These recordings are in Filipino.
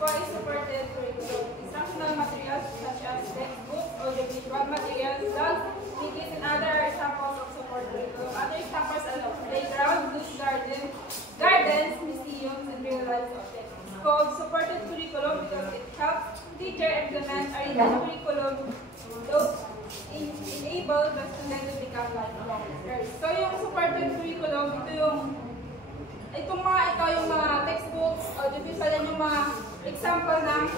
po ay supported curriculum. Instructional materials such as textbooks, audiovisual materials, logs, wikis, and other examples of support curriculum. Other examples are playground, loose gardens, museums, and real-life objects. It's called supported curriculum because it helps teacher implement a written curriculum to enable the student to become lifelong learners. So yung supported curriculum, itong mga textbooks, audiovisual, yan yung mga example ng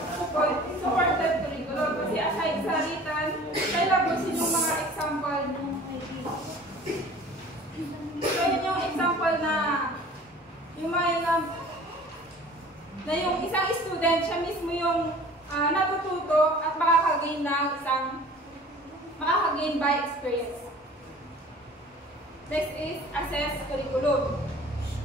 supported curriculum. Kasi aside sa written, syllabus yung mga example. So yun yung example na yung isang student, siya mismo yung natututo at makakagain by experience. Next is assess curriculum.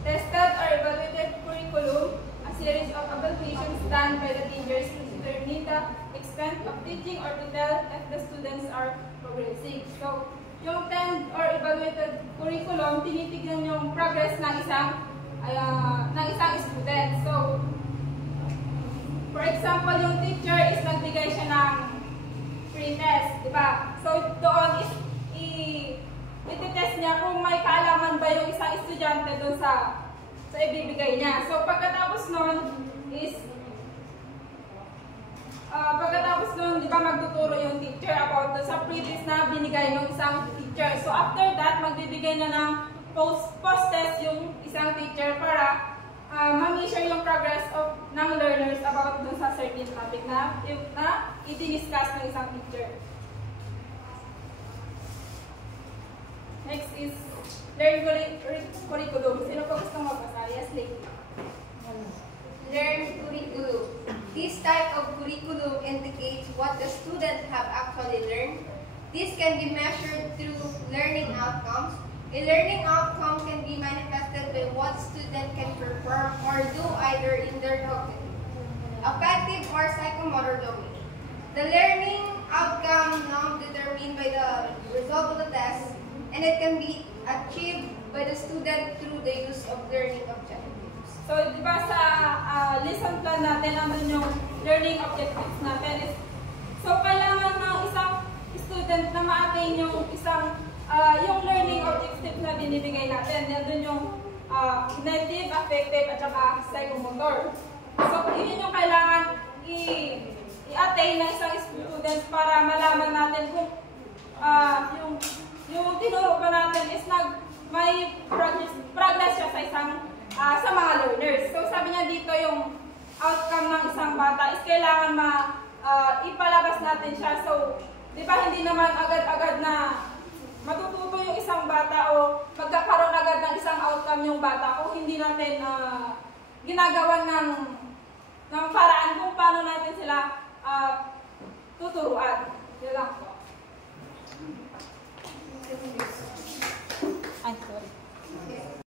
Tested or evaluated curriculum, a series of evaluations done by the teachers to determine the extent of teaching or to tell if the students are progressing. So, yung tested or evaluated curriculum, tinitignan yung progress ng isang student. So, for example, yung teacher is nagbigay siya ng pre-test, di ba? So, doon is i-test niya kung may kaalaman ba yung isang estudyante doon sa ibibigay niya. So, pagkatapos nun, di ba, magtuturo yung teacher about doon sa pre-test na binigay ng isang teacher. So, after that, magbibigay na ng post-test yung isang teacher para ma-measure yung progress ng learners about dun sa certain topic na i-discuss ng isang teacher. Next is learn curriculum. Sino po gusto magbasa? Yes, lady. Learn curriculum. This type of curriculum indicates what the students have actually learned. This can be measured through learning outcomes. A learning outcome can be manifested by what student can perform or do either in their cognitive, affective, or psychomotor domain. The learning outcome now determined by the result of the test, and it can be achieved by the student through the use of learning objectives. So, di ba sa lesson plan natin, naman yung learning objectives natin is, so kailangan ng isang student na ma-attain yung yung learning objectives na binibigay natin. Yan yung cognitive, affective, at saka psychomotor. So, yun yung kailangan i-attain ng isang student para malaman natin kung yung tinuro pa natin is may progress siya sa mga learners. So, sabi niya dito yung outcome ng isang bata is kailangan ipalabas natin siya. So, di ba hindi naman agad-agad na matututo yung isang bata o magkakaroon agad ng isang outcome yung bata kung hindi natin ginagawan ng paraan kung paano natin sila tuturuan. Yun lang po.